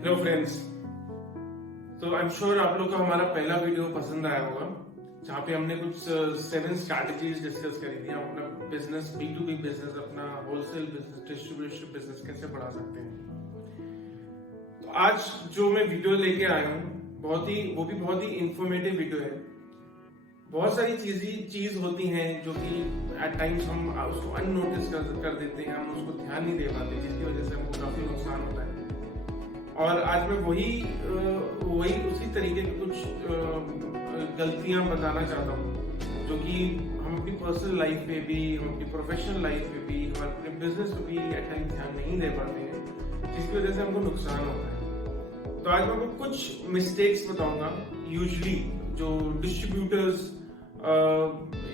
Hello friends. तो I am sure आप लोग को हमारा पहला वीडियो पसंद आया होगा, जहाँ पे हमने कुछ 7 स्ट्रैटेजीज डिस्कस करी थी। हम अपना बिजनेस B2B बिजनेस, अपना होलसेल बिजनेस, डिस्ट्रीब्यूशन बिजनेस कैसे बढ़ा सकते हैं। तो आज जो मैं वीडियो लेके आया हूँ, वो भी बहुत ही इंफॉर्मेटिव वीडियो है। बहुत सारी चीज होती हैं जो कि एट टाइम्स हम उसको अननोटिस कर देते हैं, हम उसको ध्यान नहीं दे पाते, जिसकी वजह से हमको काफी नुकसान होता है। और आज मैं वही उसी तरीके की कुछ गलतियां बताना चाहता हूँ, जो कि हम अपनी पर्सनल लाइफ में भी, हम अपनी प्रोफेशनल लाइफ में भी, हम अपने बिजनेस में भी एट टाइम्स ध्यान नहीं दे पाते हैं, जिसकी वजह से हमको नुकसान होता है। तो आज मैं आपको कुछ मिस्टेक्स बताऊंगा। यूजुअली जो डिस्ट्रीब्यूटर्स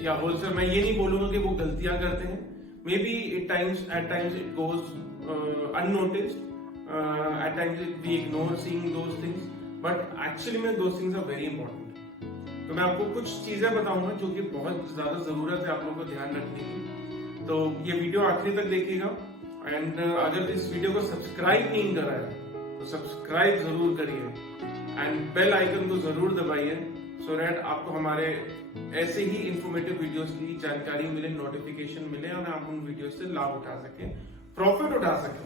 या होलसेल, मैं ये नहीं बोलूंगा कि वो गलतियां करते हैं, maybe at times it goes unnoticed, at times we ignore seeing those things, but actually में those things are very important। तो मैं आपको कुछ चीजें बताऊंगा जो कि बहुत ज्यादा जरूरत है आप लोगों को ध्यान रखने की। तो ये वीडियो आखिरी तक देखिएगा, एंड अगर इस वीडियो को सब्सक्राइब नहीं करा है तो सब्सक्राइब जरूर करिए एंड बेल आइकन को जरूर दबाइए, सो दैट आपको हमारे ऐसे ही इंफॉर्मेटिव वीडियोस की जानकारी मिले, नोटिफिकेशन मिले, और आप उन वीडियो से लाभ उठा सकें, प्रॉफिट उठा सकें।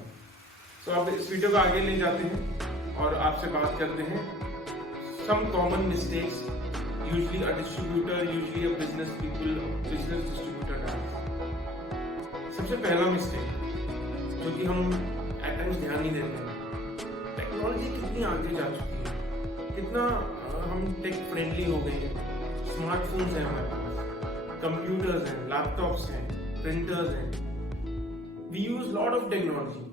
तो अब इस वीडियो को आगे ले जाते हैं और आपसे बात करते हैं some common mistakes usually a distributor, usually a business distributor does. सबसे पहला मिस्टेक जो कि हम एट टाइम्स ध्यान नहीं देते हैं, टेक्नोलॉजी कितनी आगे जा चुकी है, कितना हम टेक फ्रेंडली हो गए हैं। स्मार्टफोन्स हैं हमारे पास, कंप्यूटर्स हैं, लैपटॉप्स हैं, प्रिंटर्स हैं, we use lot of technology,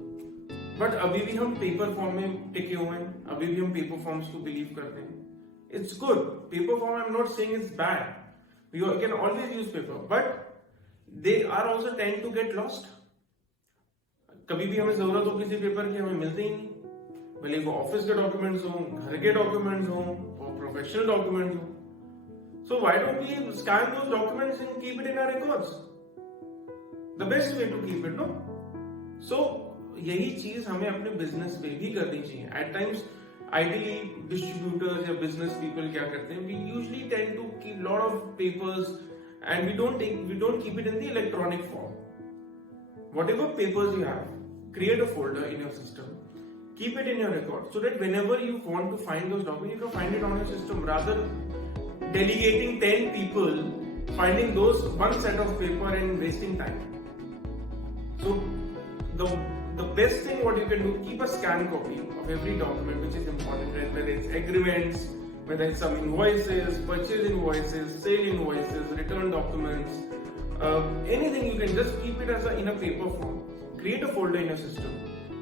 but अभी भी हम पेपर फॉर्म में टिके हुए हैं, अभी भी हम पेपर फॉर्म्स को बिलीव करते हैं। It's good, paper form, I am not saying it's bad, we can always use paper, but they are also tend to get lost. कभी भी हमें जरूरत हो किसी पेपर की, हमें मिलते ही नहीं, भले वो ऑफिस के डॉक्यूमेंट्स हो, घर के डॉक्यूमेंट्स हो, और प्रोफेशनल डॉक्यूमेंट्स हो। So why don't we scan those documents and keep it in our records? The best way to keep it, no? So यही चीज हमें अपने बिजनेस में भी करनी चाहिए। एट टाइम्स आइडियली डिस्ट्रीब्यूटर्स या बिजनेस पीपल क्या करते हैं, we usually tend to keep lot of papers and we don't keep it in the electronic form. Whatever papers you have, create a folder in your system, keep it in your record, so that whenever you want to find those documents, you can find it on your system, rather delegating 10 people finding those one set of paper and wasting time. So the best thing what you can do, keep a scan copy of every document which is important, whether it's agreements, whether it's some invoices, purchase invoices, sale invoices, return documents, anything. You can just keep it in a paper form. Create a folder in your system,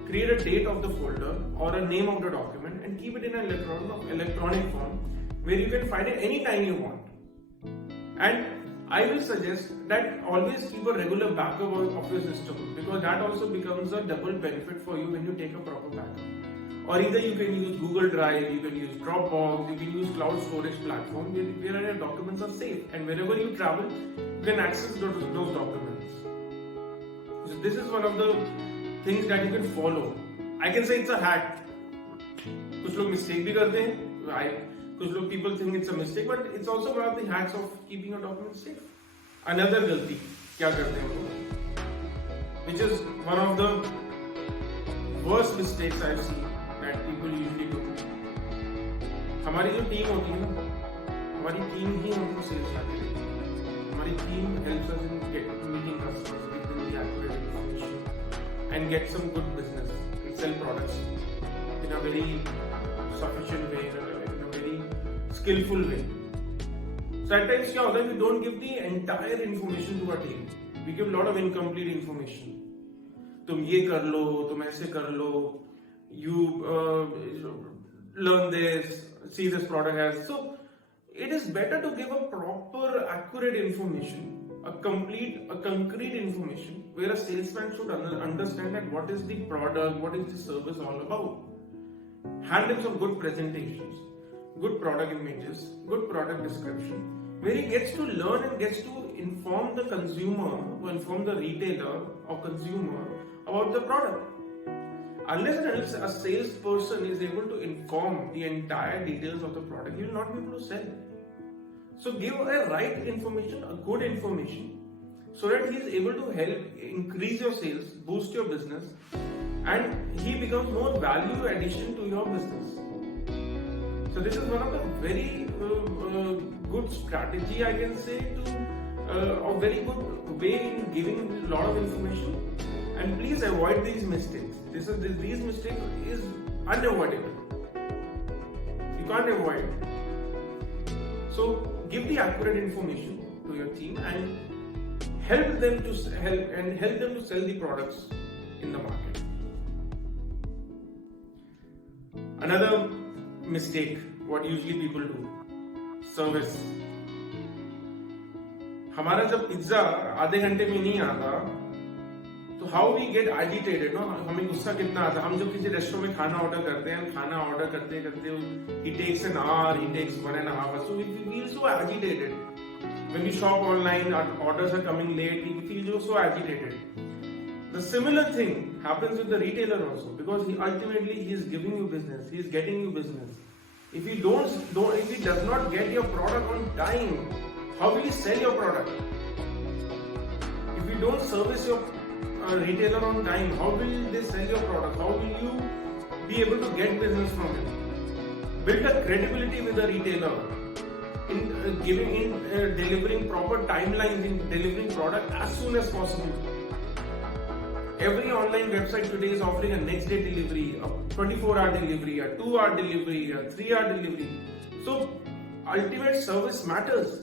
create a date of the folder or a name of the document, and keep it in an electronic form where you can find it anytime you want. And I will suggest that always keep a regular backup of your system, because that also becomes a double benefit for you when you take a proper backup. Or either you can use Google Drive, you can use Dropbox, you can use cloud storage platform where your documents are safe, and wherever you travel, you can access those documents. So this is one of the things that you can follow. I can say it's a hack. कुछ लोग mistake भी करते हैं, कुछ लोग people think it's a mistake, but it's also one of the hacks of keeping your documents safe. Another गलती क्या करते हैं लोग, which is one of the worst mistakes I've seen that people usually do. हमारी जो team होती है ना, हमारी टीम ही हमको सेल्स लाती है। हमारी team helps us in meeting customers, give them the accurate information and get some good business and sell products in a very sufficient way, in a very skillful way. So at times क्या होता है, we don't give the entire information to our team. We give lot of incomplete information. तुम ये कर लो, तुम ऐसे कर लो, you learn this, see this product has. So it is better to give a proper, accurate information, a concrete information, where a salesman should understand that what is the product, what is the service all about. Hand him some good presentations, good product images, good product description, where he gets to learn and gets to inform the consumer, or inform the retailer or consumer about the product. unless and unless a salesperson is able to inform the entire details of the product, you will not be able to sell. So give a right information, a good information, so that he is able to help increase your sales, boost your business, and he becomes more value addition to your business. So this is one of the very good strategy, I can say, to a very good way in giving a lot of information. And please avoid these mistakes. These mistakes is unavoidable. You can't avoid it. So give the accurate information to your team and help them to sell the products in the market. Another mistake, what usually people do, service. हमारा जब pizza आधे घंटे में नहीं आता तो how we get agitated no, हमें गुस्सा कितना आता है. हम जब किसी रेस्टोरेंट में खाना ऑर्डर करते हैं, खाना ऑर्डर करते करते he takes an hour, he takes 1.5 hours, so we feel so agitated. When we shop online, our orders are coming late, we feel so agitated. The similar thing happens with the retailer also, because ultimately he is giving you business, he is getting you business. If he does not get your product on time, how will he sell your product? If you don't service your retailer on time, how will they sell your product? How will you be able to get business from him? Build a credibility with the retailer in delivering proper timelines, in delivering product as soon as possible. Every online website today is offering a next day delivery, a 24-hour delivery, a 2-hour delivery, a 3-hour delivery. So ultimate service matters.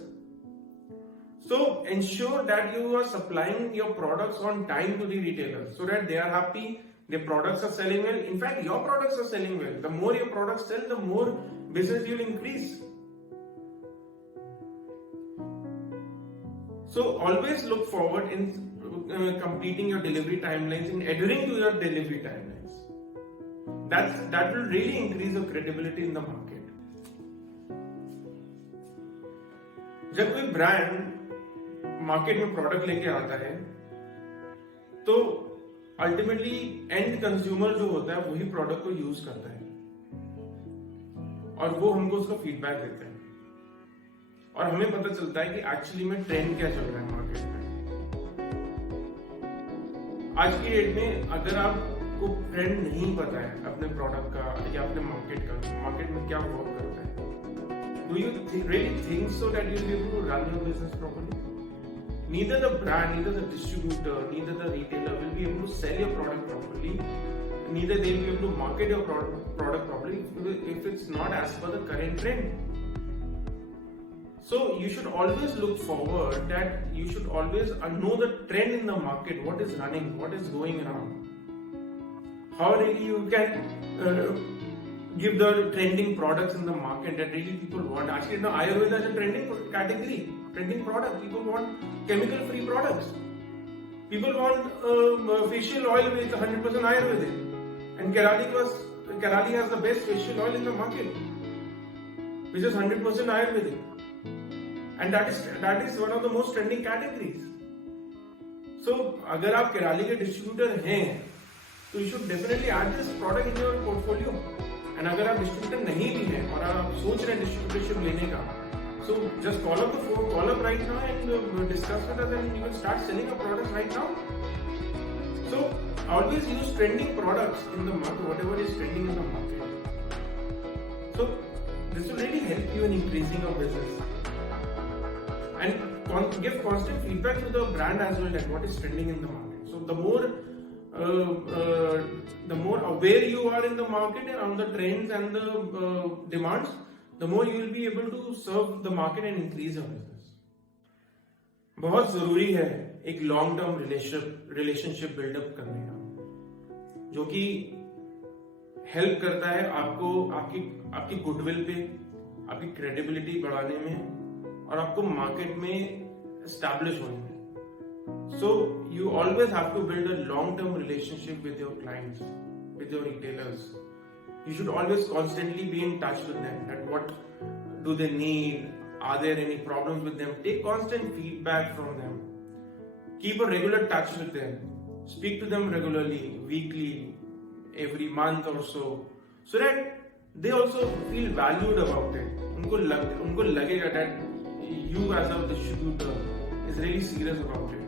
So ensure that you are supplying your products on time to the retailers so that they are happy, their products are selling well. In fact, your products are selling well. The more your products sell, the more business you'll increase. So always look forward in completing your delivery timelines, in adhering to your delivery timelines. That will really increase your credibility in the market. जब कोई brand market में product लेके आता है तो ultimately and consumer जो होता है वही प्रोडक्ट को यूज करता है और वो हमको उसका फीडबैक देता है और हमें पता चलता है कि एक्चुअली में ट्रेंड क्या चल रहा है मार्केट में. आज की डेट में अगर आपको ट्रेंड नहीं पता है अपने प्रोडक्ट का या अपने मार्केट में क्या वर्क करता है, do you really think so that you'll be able to run your business properly? Neither the brand, neither the distributor, neither the retailer will be able to sell your product properly. Neither they'll be able to market your product properly if it's not as per the current trend. So you should always look forward, that you should always know the trend in the market, what is running, what is going around. How really you can give the trending products in the market that really people want. Actually, no, Ayurveda is a trending category, trending product. People want chemical-free products. People want facial oil with 100% Ayurvedic. And Kerali has the best facial oil in the market, which is 100% Ayurvedic. And that is one of the most trending categories. So, अगर आप केराली के distributor हैं, तो you should definitely add this product in your portfolio. And अगर आप distributor नहीं भी हैं और आप सोच रहे हैं डिस्ट्रीब्यूटरशिप लेने का, so just call up right now and discuss with us, and you can start selling your products right now. So always use trending products in the market, whatever is trending in the market. So this will really help you in increasing your business. And give constant feedback to the brand as well, that what is trending in the market. So the more aware you are in the market and on the trends and the demands, the more you will be able to serve the market and increase your business. बहुत जरूरी है एक long term relationship buildup करने का, जो कि help करता है आपको आपकी गुडविल पे, आपकी क्रेडिबिलिटी बढ़ाने में और आपको मार्केट में एस्टैब्लिश होने में. So you always have to build a long-term relationship with your clients, with your retailers. You should always constantly be in touch with them. That what do they need? Are there any problems with them? Take constant feedback from them. Keep a regular touch with them. Speak to them regularly, weekly, every month or so that they also feel valued about it. उनको लगेगा that you as a distributor is really serious about it.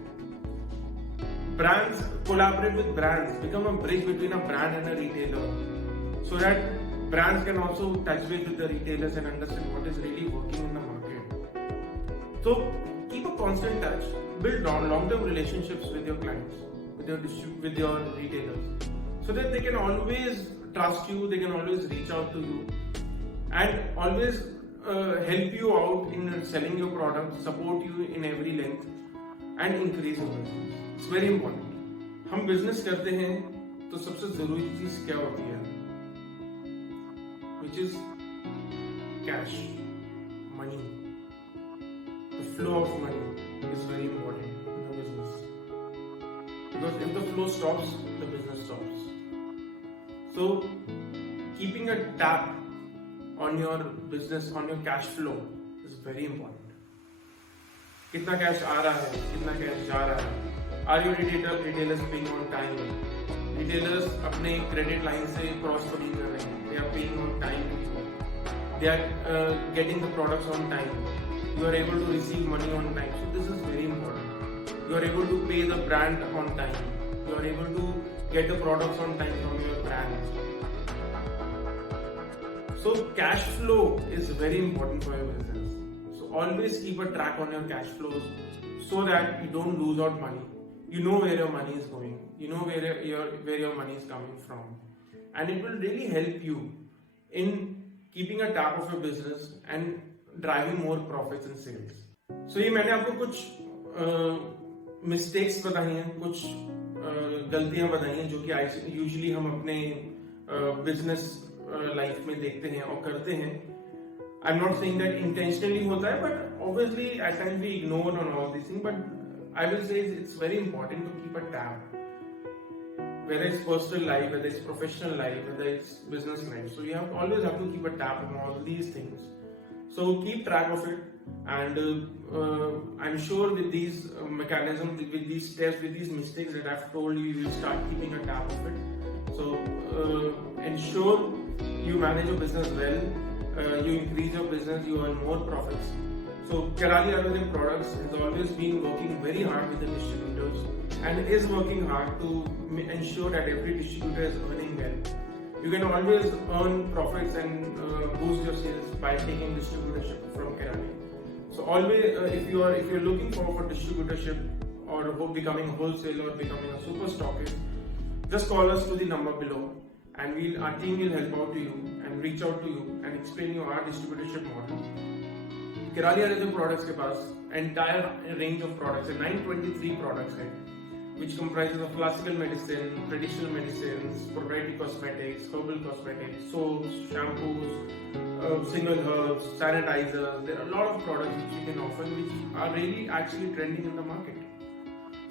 Brands collaborate with brands, become a bridge between a brand and a retailer, so that brands can also touch base with the retailers and understand what is really working in the market. So keep a constant touch, build long-term relationships with your clients, with your retailers, so that they can always trust you, they can always reach out to you, and always help you out in selling your product, support you in every length, and increase your business. It's very important. हम business करते हैं तो सबसे जरूरी चीज क्या होती है? Which is cash, money. The flow of money is very important in the business, because if the flow stops, the business stops. So keeping a tap on your business, on your cash flow is very important. कितना cash आ रहा है, कितना cash जा रहा है? Are your retailers paying on time? Retailers अपने credit line से cross तो नहीं कर रहे हैं. They are paying on time. They are getting the products on time. You are able to receive money on time. So this is very important. You are able to pay the brand on time. You are able to get the products on time from your brand. So cash flow is very important for your business. So always keep a track on your cash flows, so that you don't lose out money. You know where your money is going. You know where your money is coming from, and it will really help you in keeping a tab of your business and driving more profits and sales. So ये मैंने आपको कुछ mistakes बताई हैं, कुछ गलतियां बताई हैं जो कि यूजुअली हम अपने बिजनेस लाइफ में देखते हैं और करते हैं. I am not saying that intentionally होता है, but obviously at times we ignore on all this thing. But I will say it's very important to keep a tab, whether it's personal life, whether it's professional life, whether it's business life. So you always have to keep a tab on all these things. So keep track of it, and I'm sure with these mechanisms, with these steps, with these mistakes that I've told you, you will start keeping a tab of it. So ensure you manage your business well, you increase your business, you earn more profits. So Kerali Ayurvedic Products has always been working very hard with the distributors, and is working hard to ensure that every distributor is earning well. You can always earn profits and boost your sales by taking distributorship from Kerali. So always, if you're looking for distributorship or becoming a wholesaler or becoming a super stockist, just call us to the number below, and our team will help out to you and reach out to you and explain you our distributorship model. Kerali Ayurvedic Products के पास entire range of products है, 923 products है, which comprises of classical medicine, traditional medicines, proprietary cosmetics, herbal cosmetics, soaps, shampoos, single herbs, sanitizers. There are a lot of products which you can offer, which are really actually trending in the market.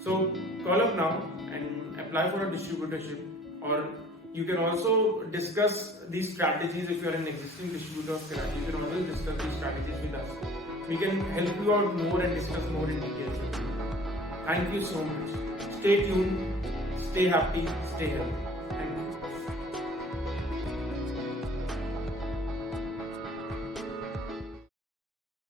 So call up now and apply for a distributorship, or you can also discuss these strategies. If you are an existing distributor of Kerali, you can always discuss these strategies with us. We can help you out more and discuss more in detail with you. Thank you so much. Stay tuned, stay happy, stay healthy.